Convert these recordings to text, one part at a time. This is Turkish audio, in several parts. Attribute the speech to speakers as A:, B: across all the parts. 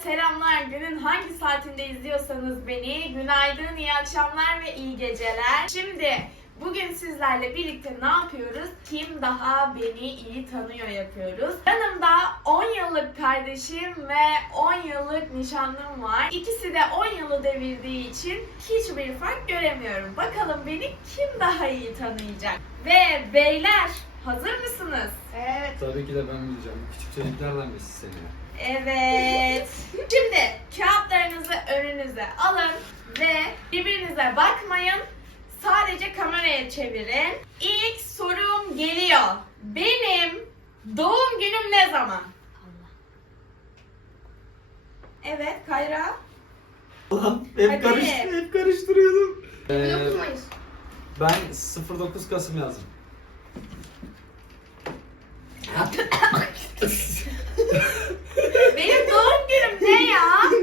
A: selamlar. Günün hangi saatinde izliyorsanız beni, günaydın, iyi akşamlar ve iyi geceler. Şimdi bugün sizlerle birlikte ne yapıyoruz? Kim daha beni iyi tanıyor yapıyoruz. Yanımda 10 yıllık kardeşim ve 10 yıllık nişanlım var. İkisi de 10 yılı devirdiği için hiçbir fark göremiyorum. Bakalım beni kim daha iyi tanıyacak? Ve beyler, hazır mısınız?
B: Evet.
C: Tabii ki de ben bileceğim. Küçük çocuklardan birisi seni.
A: Evet. Şimdi kağıtlarınızı önünüze alın ve birbirinize bakmayın. Sadece kameraya çevirin. İlk sorum geliyor. Benim doğum günüm ne zaman? Evet, Kayra.
C: Lan
A: Hadi.
C: hep karıştırıyordum.
B: 9 Mayıs.
C: Ben 09 Kasım yazdım.
A: Benim doğum günüm ne ya?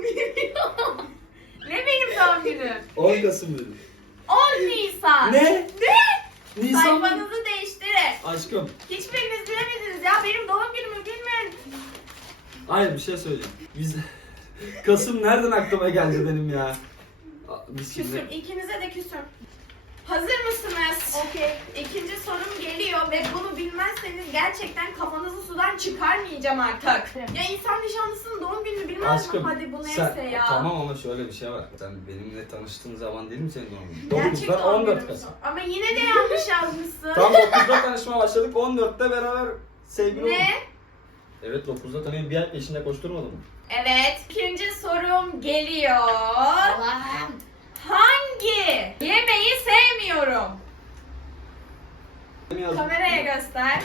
A: Ne benim doğum günüm?
C: 10 Kasım dedim.
A: 10 Nisan.
C: Ne?
A: Ne?
C: Nisan mı?
A: Sayfanızı değiştirin.
C: Aşkım.
A: Hiçbiriniz bilemediniz ya. Benim doğum günümü bilmiyorum.
C: Hayır bir şey söyleyeyim. Biz Kasım nereden aklıma geldi benim ya? Biz
A: Küsüm.
C: şimdi...
A: İkinize de küsüm. Hazır mısınız?
B: Okey.
A: İkinci sorum geliyor ve bunu bilmezseniz gerçekten kafanızı sudan çıkarmayacağım artık. Ya insan nişanlısının doğum gününü bilmez
C: Aşkım.
A: mi? Hadi bu
C: sen-
A: neyse ya.
C: Tamam ama şöyle bir şey var. Sen benimle tanıştığın zaman değil mi senin doğum günün?
A: Gerçek
C: 9'dan
A: doğum
C: 14
A: günüm.
C: Kasım.
A: Ama yine de yanlış yazmışsın.
C: Tam 9'da tanışmaya başladık. 14'te beraber sevgili olduk.
A: Ne?
C: Evet 9'da tanıyorum. Bir ay peşinde koşturmadım mı?
A: Evet. İkinci sorum geliyor.
B: Allah'ım.
A: Hangi yemeği sevmiyorum?
C: Ne yazdım?
A: Kameraya göster.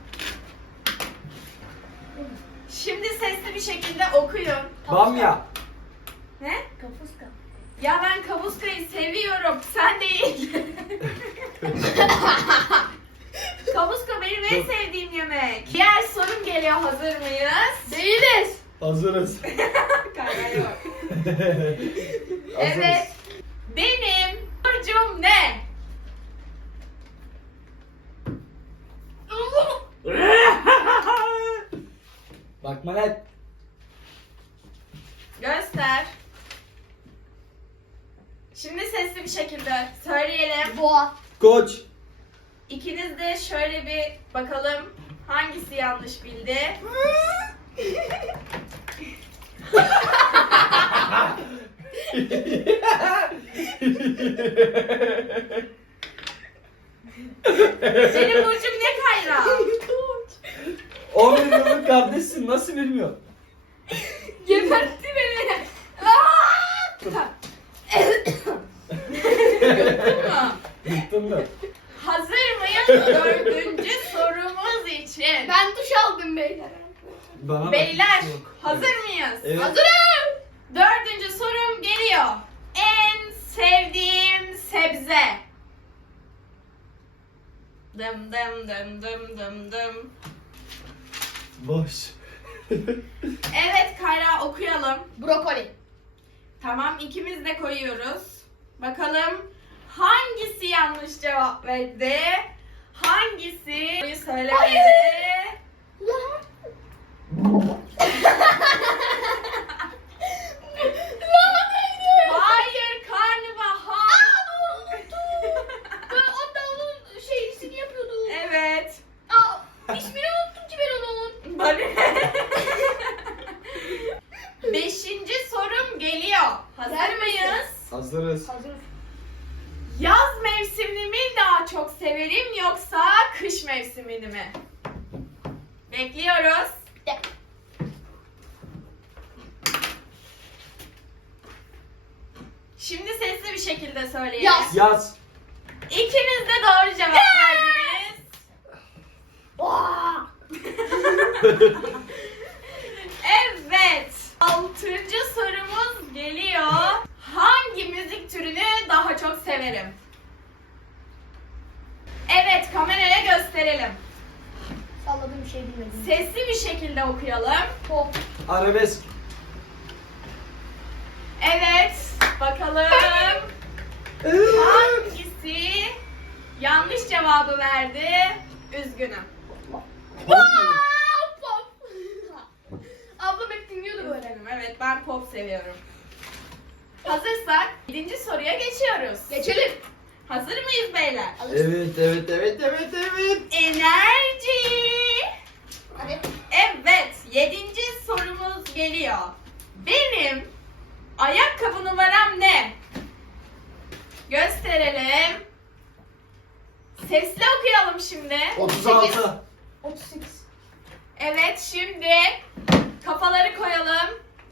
A: Şimdi sesli bir şekilde okuyun.
C: Bamya.
A: Ne?
B: Kafuska.
A: Ya ben kavuskayı seviyorum. Sen değil. Kavuska benim en sevdiğim yemek. Diğer sorum geliyor. Hazır mıyız?
B: Değiliz.
C: Hazırız.
A: Kayra yok.
C: Hazırız.
A: Evet. Benim burcum ne?
C: Bakma net.
A: Göster. Şimdi sesli bir şekilde söyleyelim.
B: Boğa.
C: Koç.
A: İkiniz de şöyle bir bakalım hangisi yanlış bildi. Benim burcum ne Kayra?
C: 11 yıllık kardeşsin nasıl bilmiyor?
A: Gebertti beni.
C: Yıktın da.
A: Hazır mıyız dördüncü sorumuz için?
B: Ben duş aldım beyler.
C: Bana bak,
A: Beyler
C: yok.
A: hazır mıyız?
C: Evet.
B: Hazırım.
A: Dördüncü sorum geliyor. En sevdiğim sebze. Dım dım dım dım dım dım.
C: Boş.
A: Evet Kayra okuyalım.
B: Brokoli.
A: Tamam ikimiz de koyuyoruz. Bakalım hangisi yanlış cevap verdi? Hangisi söylemedi?
B: Hayır.
A: Hayır karnabahar.
B: Ben onda onun şeysini yapıyordum.
A: Evet.
B: İsmini unuttum ki ben onun.
A: Bana ne? Beşinci sorum geliyor. Hazır
B: Gelmesin.
A: mıyız?
C: Hazırız.
B: Hazır.
A: Yaz mevsimini mi daha çok severim yoksa kış mevsimini mi? Bekliyoruz.
B: Ya.
A: Şimdi sesli bir şekilde söyleyelim.
B: Yaz.
C: Yaz.
A: İkiniz de doğru cevap verdiniz.
B: Boğa.
A: Evet. Altıncı sorumuz geliyor. Hangi müzik türünü daha çok severim? Evet, kameraya gösterelim.
B: Salladığım bir şey bilmedim.
A: Sesli bir şekilde okuyalım.
B: Pop.
C: Arabesk.
A: Evet, bakalım hangisi yanlış cevabı verdi? Üzgünüm.
B: Pop. Ablam hep dinliyordu böyle.
A: Evet. Evet, ben pop seviyorum. Hazırsak 7. soruya geçiyoruz.
B: Geçelim.
A: Hazır mıyız beyler?
C: Evet.
A: Enerji.
B: Hadi.
A: Evet, 7. sorumuz geliyor. Benim ayakkabı numaram ne? Gösterelim. Sesli okuyalım şimdi.
C: 36.
B: 38.
A: Evet, şimdi kafaları koyalım.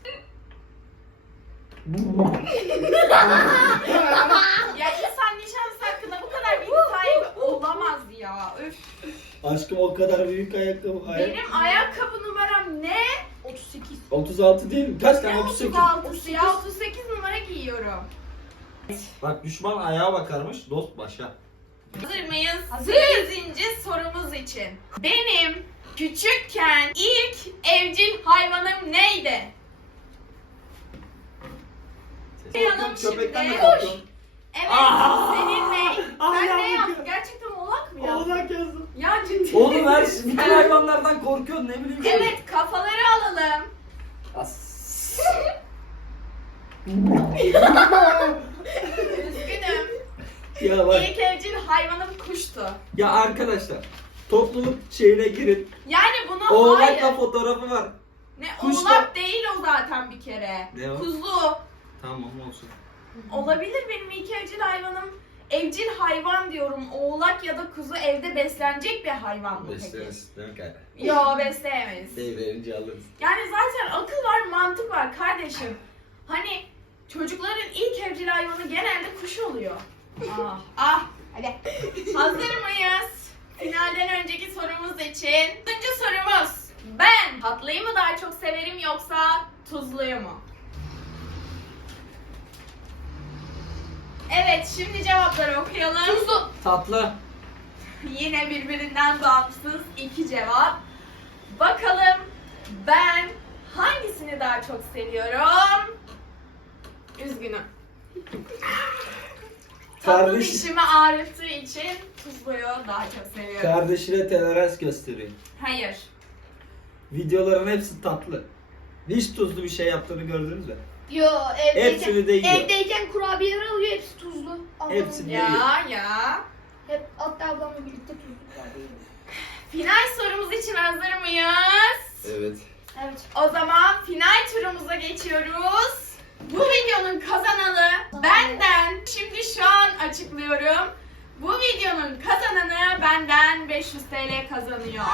A: Ya insan nişanlısı hakkında bu kadar bilgi sahibi olamaz ya. Üf.
C: Aşkım o kadar büyük ayakkabı.
A: Benim ayakkabı numaram ne?
B: 38.
C: 36 değil mi? Kaç tane?
A: Ne
C: 38.
A: 36'sı ya? 38 numara giyiyorum.
C: Bak düşman ayağa bakarmış, dost başa.
A: Hazır mıyız?
B: Hazırız.
A: 8. sorumuz için. Benim küçükken ilk evcil hayvanım neydi? Yanım
C: Köpekten
A: şimdi.
C: de korkuyorum.
A: Evet,
C: Aa!
A: senin ne?
C: Aa,
A: Sen ne
C: ya,
A: yaptın?
C: bakın.
A: Gerçekten oğlak mı yaptın?
C: Oğlak yazdım.
A: Ya ciddi.
C: Oğlum her bütün hayvanlardan korkuyorsun ne bileyim.
A: Evet, kafaları alalım.
C: As.
A: Üzgünüm.
C: Ya bak.
A: İlk evcil hayvanım kuştu.
C: Ya arkadaşlar topluluk şeyine girin.
A: Yani buna
C: Oğlakla
A: hayır.
C: fotoğrafı var.
A: Ne
C: kuş
A: oğlak değil o zaten bir kere.
C: Ne o?
A: Kuzu.
C: Tamam olsun.
A: Olabilir, benim ilk evcil hayvanım. Evcil hayvan diyorum. Oğlak ya da kuzu evde beslenecek bir hayvan mı peki?
C: Besleriz değil mi kanka?
A: Yo, besleyemeyiz.
C: Şey verince alırız.
A: Yani zaten akıl var, mantık var kardeşim. Hani çocukların ilk evcil hayvanı genelde kuş oluyor. Ah.
B: Hadi.
A: Hazır mıyız? Finalden önceki sorumuz için. 4. sorumuz. Ben tatlıyı mı daha çok severim yoksa tuzluyu mu? Evet, şimdi cevapları okuyalım.
B: Tuzlu.
C: Tatlı.
A: Yine birbirinden bağımsız 2 cevap. Bakalım ben hangisini daha çok seviyorum? Üzgünüm. Tatlı
C: Kardeş,
A: dişimi ağrıttığı için tuzluyu daha çok seviyorum.
C: kardeşine tolerans gösteriyor.
A: Hayır.
C: Videoların hepsi tatlı. Hiç tuzlu bir şey yaptığını gördünüz mü?
B: Yo,
C: Hepsini de yiyor.
B: evdeyken kurabiyeler alıyor, hepsi tuzlu. Ablamın-
C: Hepsini.
A: Ya.
B: Hep hatta ablamla birlikte tuzlu kurabiye yiyor.
A: Final sorumuz için hazır mıyız?
C: Evet.
B: Evet.
A: O zaman final turumuza geçiyoruz. Bu videonun kazananı benden. Şimdi şu an açıklıyorum. Bu videonun kazananı benden 500 TL kazanıyor.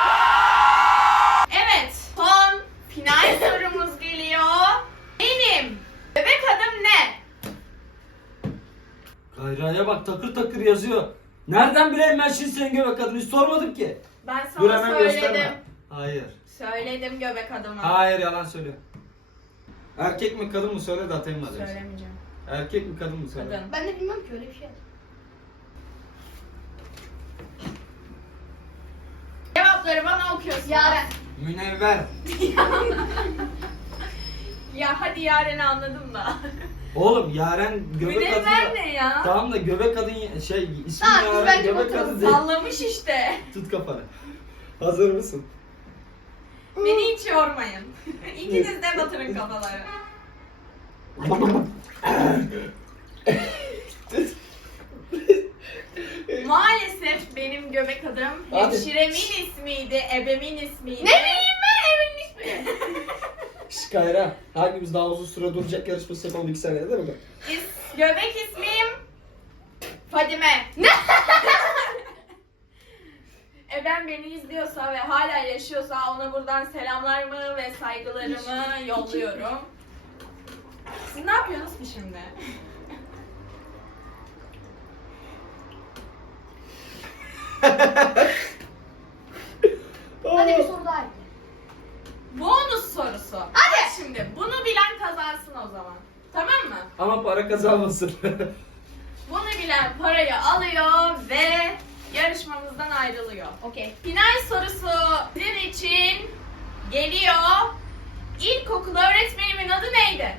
A: Evet, son final sorumuz geliyor. Benim bebek adım ne?
C: Gayraya bak takır takır yazıyor. Nereden bileyim ben şimdi senin göbek adını hiç sormadım ki.
A: Ben
C: Dur
A: sana
C: hemen
A: söyledim.
C: gösterme. Hayır.
A: Söyledim göbek adımı.
C: Hayır yalan söylüyor. Erkek mi kadın mı söyle de atayım hadi.
A: Söylemeyeceğim.
C: Erkek mi kadın mı söyle.
A: Kadın.
B: Ben de bilmem ki öyle bir şey.
A: Cevapları bana okuyorsun.
B: Yaren.
C: Münevver.
A: Ya hadi Yaren'i anladım da.
C: Oğlum Yaren göbek
A: Münevver
C: adı.
A: ne ya?
C: Tamam da göbek adın şey ismi
B: Tamam, biz
C: Yaren
B: bence
C: göbek
B: bakalım.
C: adı değil.
A: Sallamış işte.
C: Tut kafanı. Hazır mısın?
A: Beni hiç yormayın. İkiniz de batırın kafaları. Maalesef benim göbek adım
C: Hadi.
A: hemşiremin ismiydi, ebemin ismiydi.
B: Ne bileyim ben evin ismi.
C: Şş Kayra. Hangimiz daha uzun süre duracak yarışması yapalım 2 saniyede değil mi?
A: Göbek ismim Fadime. Ne? Ebem beni izliyorsa ve hala yaşıyorsa ona buradan selamlarımı ve saygılarımı yolluyorum. Siz ne yapıyorsunuz ki şimdi?
B: Hadi bir soru daha ekle.
A: Bonus sorusu. Hadi. Şimdi bunu bilen kazansın o zaman. Tamam mı?
C: Ama para kazanmasın.
A: Bunu bilen parayı alıyor ve yarışmamızdan ayrılıyor.
B: Okey.
A: Final sorusu sizin için geliyor. İlkokul öğretmenimin adı neydi?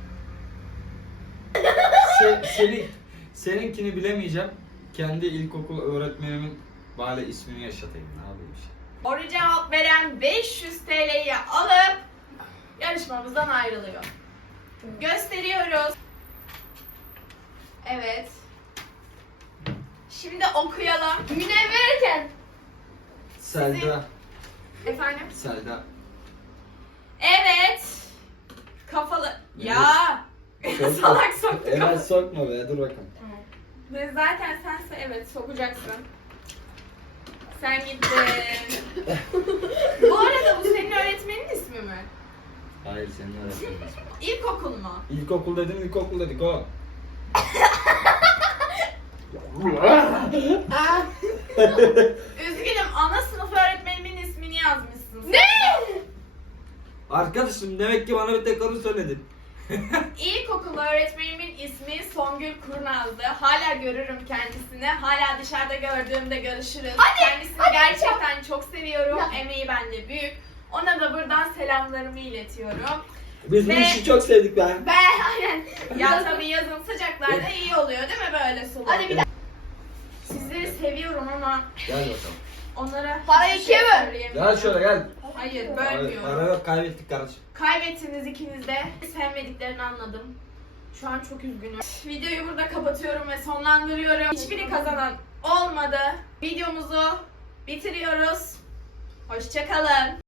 C: Seninkini bilemeyeceğim. Kendi ilkokul öğretmenimin bari ismini yaşatayım. Ne yapayım işte.
A: Doğru cevap veren 500 TL'yi alıp yarışmamızdan ayrılıyor. Gösteriyoruz. Evet. Şimdi okuyalım.
B: Münevverken.
C: Selda.
A: Efendim?
C: Selda.
A: Evet. Kafalı. Ya. Salak soktu
C: Evet
A: kafası.
C: sokma be, dur bakalım.
A: Ve zaten sense evet sokacaksın. Sen gittin. Bu arada bu senin öğretmenin ismi mi?
C: Hayır, senin öğretmenin.
A: İlkokul mu?
C: İlkokul dedin, ilkokul dedik o.
A: Üzgünüm, ana sınıf öğretmenimin ismini yazmışsın. sen.
B: Ne?
C: Arkadaşım, demek ki bana bir tek onu söyledin.
A: İlkokul öğretmenimin ismi Songül Kurnaz'dı. Hala görürüm kendisini. Hala dışarıda gördüğümde görüşürüz. Kendisini gerçekten çok seviyorum.
B: Ya.
A: Emeği bende büyük. Ona da buradan selamlarımı iletiyorum.
C: Biz bu
A: Ve-
C: işi çok sevdik be.
B: Aynen.
A: Ya tabii yazın sıcaklarda iyi oluyor değil mi böyle sular?
B: Hadi bir daha.
A: Sizleri seviyorum ama
C: Gel bakalım.
A: onlara
B: Parayı
A: hiçbir şey
B: ikiye böl.
A: söyleyemiyorum.
C: Gel şöyle gel.
A: Hayır
C: Abi,
A: bölmüyorum.
C: para yok, kaybettik kardeşim.
A: Kaybettiniz ikiniz de. Sevmediklerini anladım. Şu an çok üzgünüm. Videoyu burada kapatıyorum ve sonlandırıyorum. Hiçbiri kazanan olmadı. Videomuzu bitiriyoruz. Hoşça kalın.